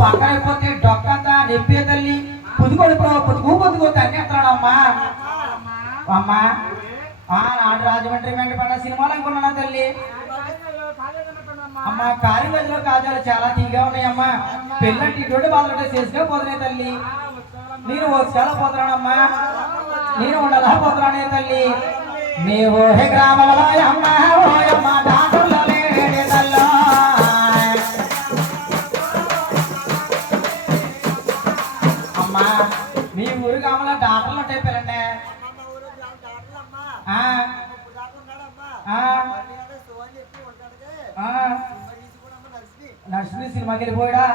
పక్కనైపోతే డొక్కంతా నిప్పే తల్లి పొదుగోడు పొదుగు తన్ని ఎత్తాడమ్మా అమ్మా నాడు రాజమండ్రి వెంకటపడ సినిమాలు అనుకున్నానా తల్లి అమ్మా కారిగదిలో కాజాలు చాలా తీగా ఉన్నాయమ్మా పెళ్ళంటే ఇటువంటి బాధలు చేసుకునే పోతున్నాయి తల్లి నేను చాలా పోతున్నానమ్మా నేను ఉండలా పోతున్నానే తల్లి నీవు హే గ్రామంలో అమ్మా ఓయమ్మ డాక్టర్లో లేడే తల్లో అమ్మా మీ ఊరు గ్రామంలో డాక్టర్లు ఉంటాయి పిల్లండి నర్సింగ్ సినిమాకి వెళ్ళిపోయాడా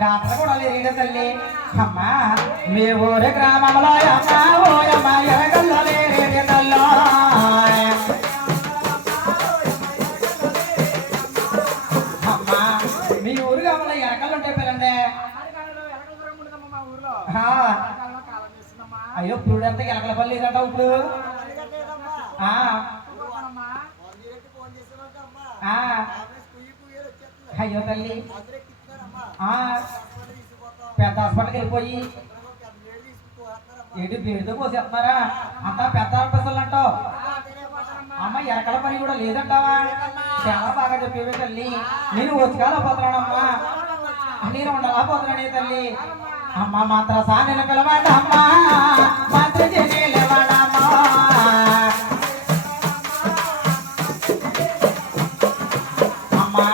డాక్టర్ కూడా లేదే తల్లి అమ్మా మీ ఊరి గ్రామంలో అమ్మా ఓయమ్మ ఎరగల్లో లేదే తల్లో అమ్మా మీ ఊరు గ్రామంలో ఎరకలు ఉంటాయి పిల్లండి అయ్యో ఇప్పుడు ఎంత ఎలకల పని లేదంట ఇప్పుడు అయ్యో తల్లి పెద్ద హాస్పిటల్కి వెళ్ళిపోయి ఏంటి బీడితో పోసేస్తున్నారా అంతా పెద్ద ఆఫీసర్లు అంటావు అమ్మ ఎక్కడ పని కూడా లేదంటావా చాలా బాగా చెప్పేవే తల్లి నేను వచ్చుకాల పోతున్నానమ్మా నేను ఉండలా పోతున్నానే తల్లి అమ్మ మాత్ర సానిన పిలవండి అమ్మా మంత్రి చేయలేవాడమ్మా అమ్మా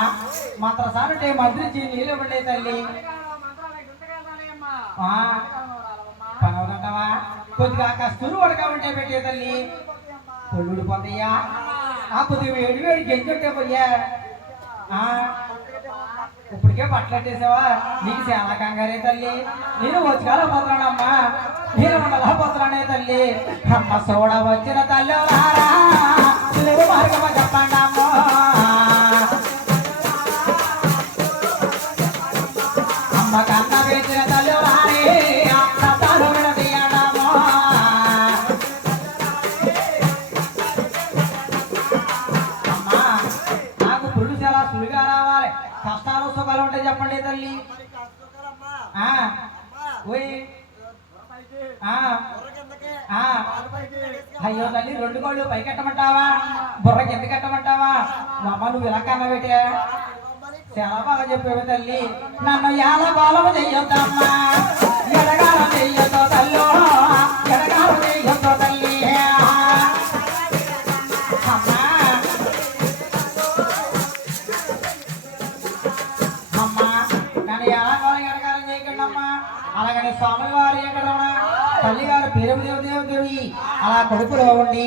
మాత్ర సానంటే మంత్రి నీళ్ళు ఇవ్వండి తల్లి పని అవుతుంటావా కొద్దిగా కస్తూరు ఉడకామంటే పెట్టే తల్లి పొల్లుడు పోతాయ్యా కొద్దిగా వేడి వేడి గెంజుంటే పోయా ఇప్పటికే బట్టలెట్టేసావా నీకు చాలా కంగారే తల్లి నేను వచ్చుకాల పోతున్నానమ్మా నేను ఉండలా పోతున్నానే తల్లి అమ్మ సోడ వచ్చిన తల్లి మార్గమ్మ చెప్పండి అమ్మా అమ్మ కన్న వేసిన తల్లి అమ్మా నాకు పురుడు చాలా సులుగా రావాలి కష్టాలు సుఖాలు ఉంటాయి చెప్పండి తల్లి అయ్యో తల్లి రెండు కోళ్ళు పైకెట్టమంటావా బుర్ర కింద కట్టమంటావా అమ్మ నువ్వు ఇలా కన్నా పెట్టే చాలా బాగా చెప్పేవి తల్లి నన్ను ఎలా బాలవ చెయ్యొద్దమ్మా ఎడగాల చెయ్యొద్దు తల్లు ఎడగాల చెయ్యొద్దు తల్లి అమ్మా అమ్మా నన్ను ఎలా కాలం ఎడగాలం చేయకండి అమ్మా అలాగని స్వామి వారు ఎక్కడ తల్లి గారు పేరు దేవి అలా కొడుకులో ఉండి